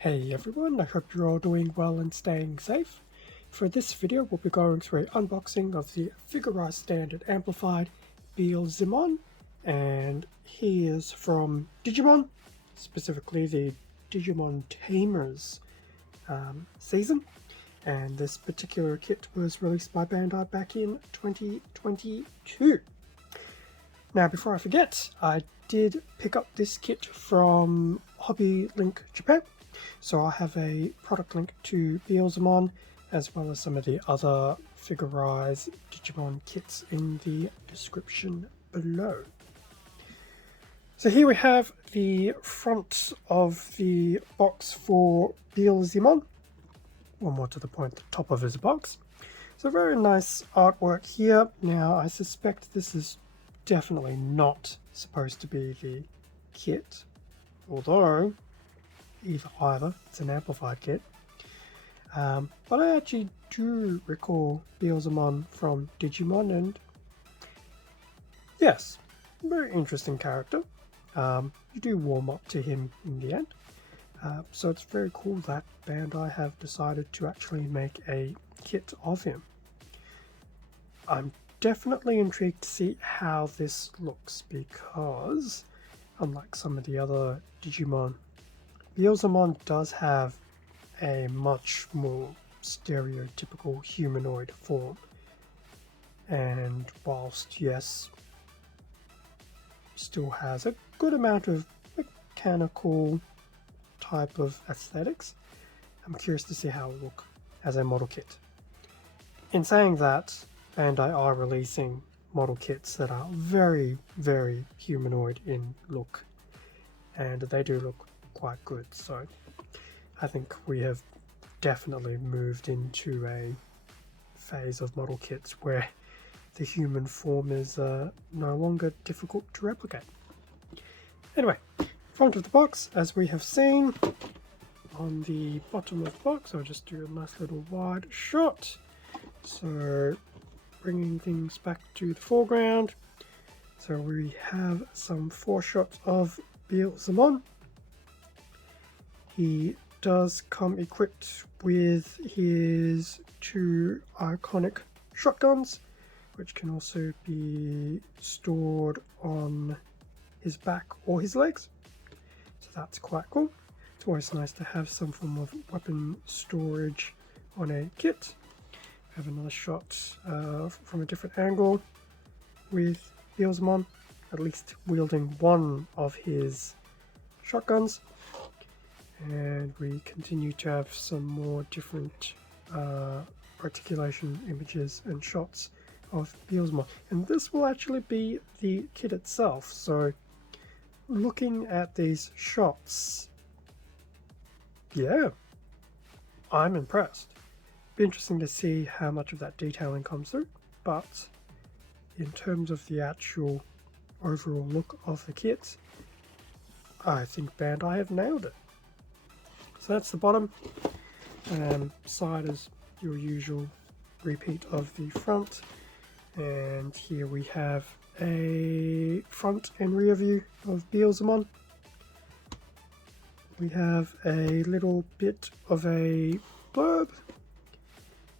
Hey everyone, I hope you're all doing well and staying safe. For this video we'll be going through an unboxing of the Figurized Standard Amplified Beelzemon, and he is from Digimon, specifically the Digimon Tamers season, and this particular kit was released by Bandai back in 2022. Now before I forget, I did pick up this kit from Hobby Link Japan. So I have a product link to Beelzemon as well as some of the other Figurized Digimon kits in the description below. So here we have the front of the box for Beelzemon, or more to the point, the top of his box. So very nice artwork here. Now I suspect this is definitely not supposed to be the kit, although either it's an amplified kit, but I actually do recall Beelzemon from Digimon, and yes, very interesting character. You do warm up to him in the end, so it's very cool that Bandai have decided to actually make a kit of him. I'm definitely intrigued to see how this looks, because unlike some of the other Digimon, Beelzemon does have a much more stereotypical humanoid form, and whilst yes, still has a good amount of mechanical type of aesthetics, I'm curious to see how it will look as a model kit. In saying that, Bandai are releasing model kits that are very, very humanoid in look, and they do look quite good, so I think we have definitely moved into a phase of model kits where the human form is no longer difficult to replicate. Anyway, front of the box, as we have seen, on the bottom of the box, I'll just do a nice little wide shot, so bringing things back to the foreground. So we have some foreshots of Beelzemon. He does come equipped with his two iconic shotguns, which can also be stored on his back or his legs. So that's quite cool. It's always nice to have some form of weapon storage on a kit. We have another shot from a different angle with Beelzemon, at least wielding one of his shotguns. And we continue to have some more different articulation images and shots of Beelzemon. And this will actually be the kit itself. So looking at these shots, yeah, I'm impressed. Be interesting to see how much of that detailing comes through. But in terms of the actual overall look of the kit, I think Bandai have nailed it. So that's the bottom. Side is your usual repeat of the front, and here we have a front and rear view of Beelzemon. We have a little bit of a blurb.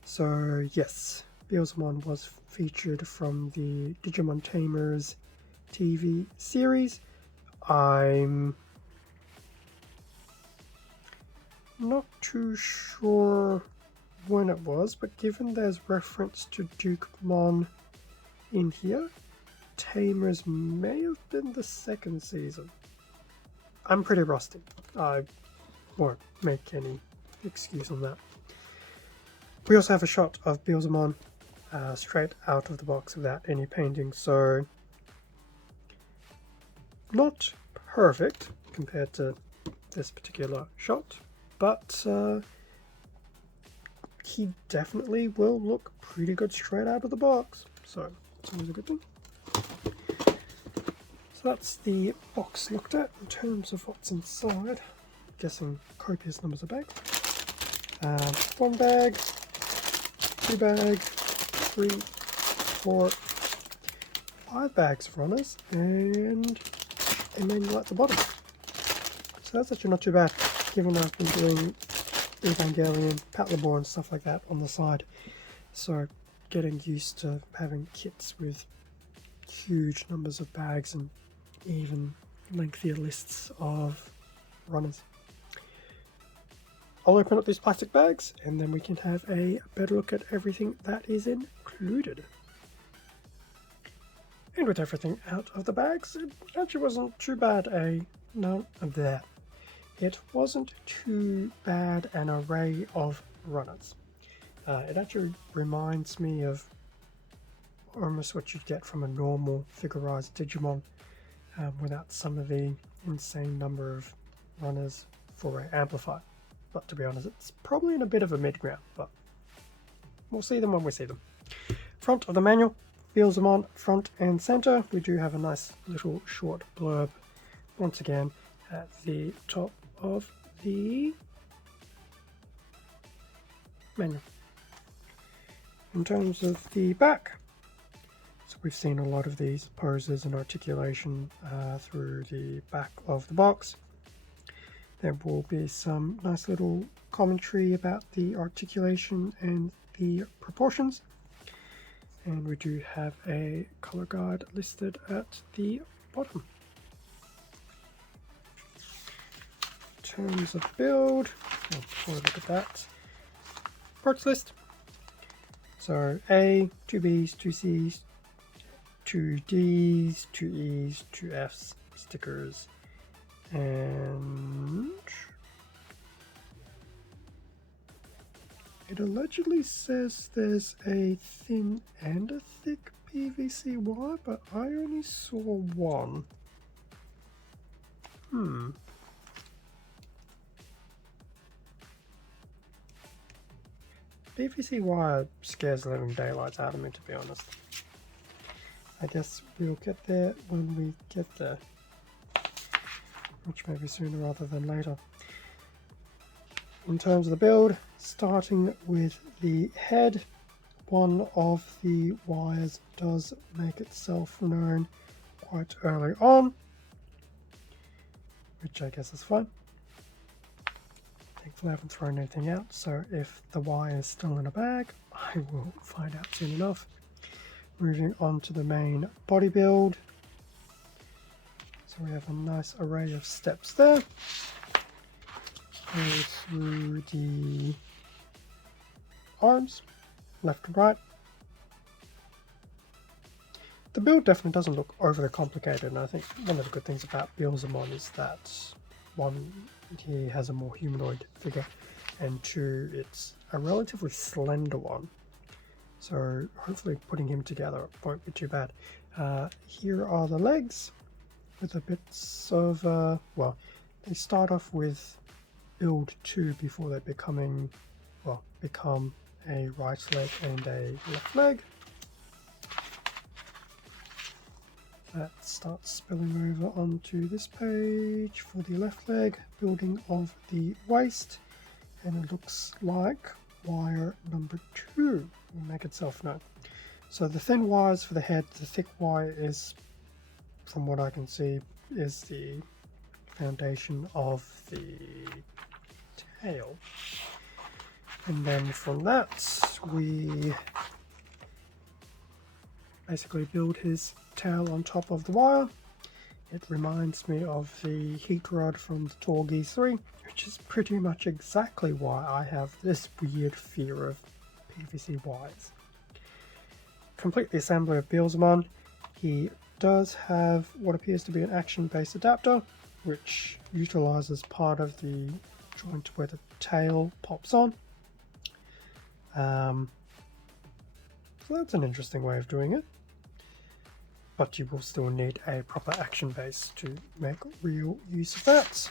So yes, Beelzemon was featured from the Digimon Tamers TV series. I'm not too sure when it was, but given there's reference to Digimon in here, Tamers may have been the second season. I'm pretty rusty. I won't make any excuse on that. We also have a shot of Beelzemon straight out of the box without any painting, so not perfect compared to this particular shot, but he definitely will look pretty good straight out of the box, so it's always a good thing. So that's the box looked at in terms of what's inside. I'm guessing copious numbers of bags. One bag, two bags, 3, 4, 5 bags of runners, and a manual at the bottom. So that's actually not too bad. given I've been doing Evangelion, Patlabor and stuff like that on the side, so getting used to having kits with huge numbers of bags and even lengthier lists of runners. I'll open up these plastic bags and then we can have a better look at everything that is included. And with everything out of the bags, it actually wasn't too bad It wasn't too bad an array of runners. It actually reminds me of almost what you'd get from a normal figurized Digimon, without some of the insane number of runners for an amplifier. But to be honest, it's probably in a bit of a mid-ground, but we'll see them when we see them. Front of the manual, Beelzemon front and center. We do have a nice little short blurb once again at the top of the manual. In terms of the back, so we've seen a lot of these poses and articulation through the back of the box. There will be some nice little commentary about the articulation and the proportions. And we do have a color guide listed at the bottom. In terms of build, before we look at that, parts list. So A, 2 Bs, 2 Cs, 2 Ds, 2 Es, 2 Fs, stickers, and it allegedly says there's a thin and a thick PVC wire, but I only saw one. PVC wire scares the living daylights out of me, to be honest. I guess we'll get there when we get there, which may be sooner rather than later. In terms of the build, starting with the head, one of the wires does make itself known quite early on, which I guess is fine. Thankfully I haven't thrown anything out, so if the wire is still in a bag, I will find out soon enough. Moving on to the main body build. So we have a nice array of steps there. Go through the arms, left and right. The build definitely doesn't look overly complicated, and I think one of the good things about Beelzemon is that, one, he has a more humanoid figure, and two, it's a relatively slender one. So hopefully putting him together won't be too bad. Here are the legs with a bits of, well, they start off with build 2 before they become a right leg and a left leg. That starts spilling over onto this page for the left leg, building of the waist, and it looks like wire number 2 will make itself known. So the thin wires for the head, the thick wire is, from what I can see, is the foundation of the tail. And then from that we basically build his tail on top of the wire. It reminds me of the heat rod from the Torgi 3, which is pretty much exactly why I have this weird fear of PVC wires. Complete the assembly of Beelzemon. He does have what appears to be an action-based adapter, which utilizes part of the joint where the tail pops on. So that's an interesting way of doing it. But you will still need a proper action base to make real use of that.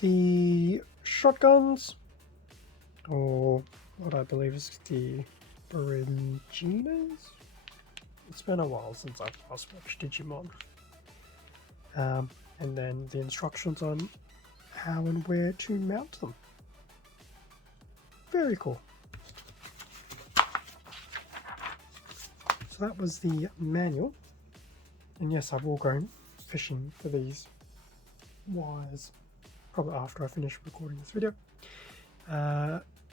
The shotguns, or what I believe is the Beringinas? It's been a while since I've last watched Digimon. And then the instructions on how and where to mount them. Very cool. So that was the manual. And yes, I will go fishing for these wires probably after I finish recording this video.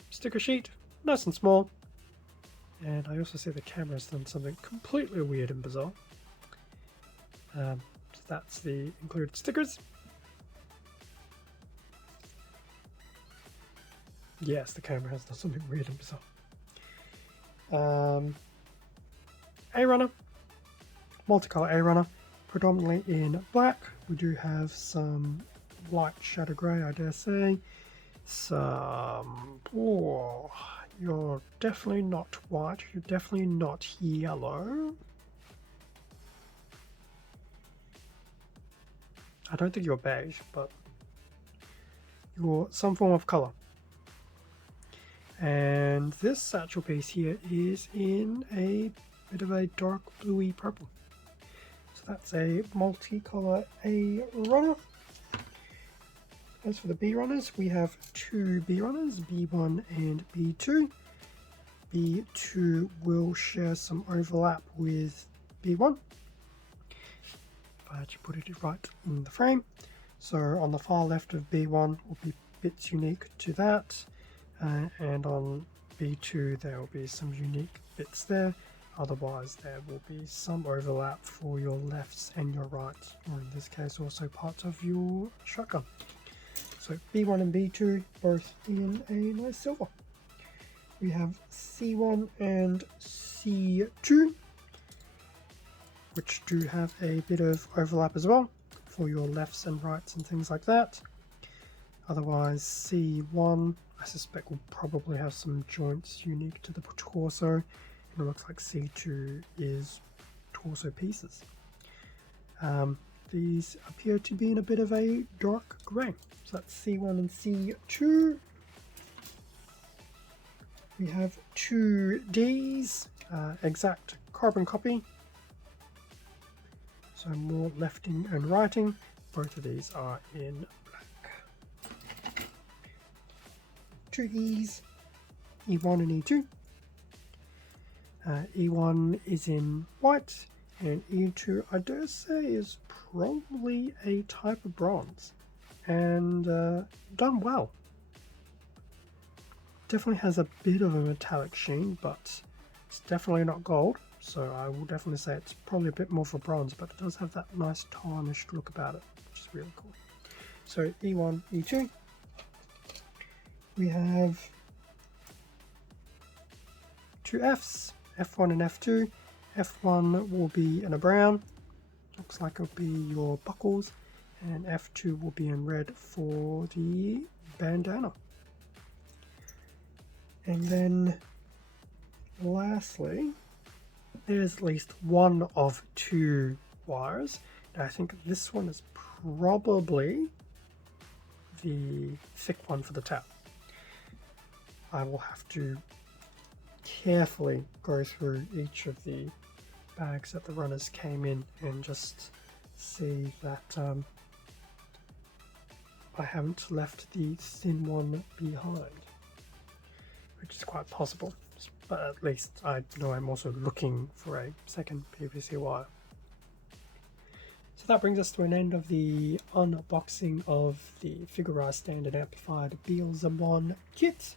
Sticker sheet, nice and small. And I also see the camera has done something completely weird and bizarre. So that's the included stickers. Yes, the camera has done something weird and bizarre. A-runner, multicolor A-runner, predominantly in black. We do have some light shadow grey, I dare say. Some... Oh, you're definitely not white. You're definitely not yellow. I don't think you're beige, but you're some form of colour. And this satchel piece here is in a bit of a dark bluey purple. So that's a multicolour A-runner. As for the B runners, we have two B runners, B1 and B2. B2 will share some overlap with B1. If I actually put it right in the frame. So on the far left of B1 will be bits unique to that. And on B2 there will be some unique bits there. Otherwise there will be some overlap for your lefts and your rights, or in this case also parts of your shotgun. So B1 and B2 both in a nice silver. We have C1 and C2, which do have a bit of overlap as well for your lefts and rights and things like that. Otherwise C1 I suspect will probably have some joints unique to the torso, and it looks like C2 is torso pieces. These appear to be in a bit of a dark grey. So that's C1 and C2. We have two Ds, exact carbon copy. So more lefting and righting. Both of these are in black. Two Es, E1 and E2. E1 is in white, and E2 I dare say is probably a type of bronze, and done well. Definitely has a bit of a metallic sheen, but it's definitely not gold, so I will definitely say it's probably a bit more for bronze, but it does have that nice tarnished look about it, which is really cool. So E1, E2. We have two Fs, F1 and F2. F1 will be in a brown, looks like it'll be your buckles, and F2 will be in red for the bandana. And then lastly, there's at least one of two wires. And I think this one is probably the thick one for the tap. I will have to carefully go through each of the bags that the runners came in and just see that I haven't left the thin one behind, which is quite possible, but at least I know I'm also looking for a second PVC wire. So that brings us to an end of the unboxing of the Figurized Standard Amplified Beelzemon kit.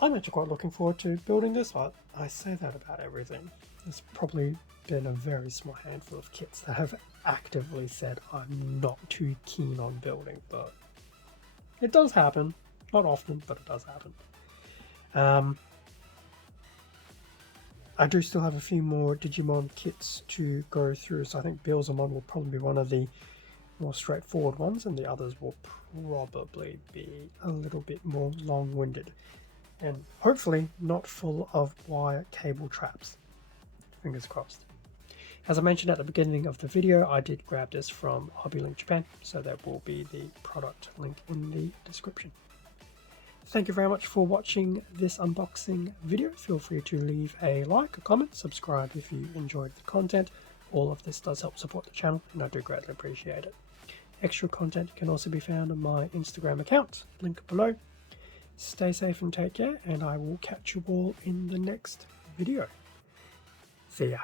I'm actually quite looking forward to building this. I say that about everything. There's probably been a very small handful of kits that have actively said I'm not too keen on building, but it does happen. Not often, but it does happen. I do still have a few more Digimon kits to go through, so I think Beelzemon will probably be one of the more straightforward ones, and the others will probably be a little bit more long-winded. And hopefully not full of wire cable traps. Fingers crossed. As I mentioned at the beginning of the video, I did grab this from Hobby Link Japan, so there will be the product link in the description. Thank you very much for watching this unboxing video. Feel free to leave a like, a comment, subscribe if you enjoyed the content. All of this does help support the channel, and I do greatly appreciate it. Extra content can also be found on my Instagram account, link below. Stay safe and take care, and I will catch you all in the next video. See ya.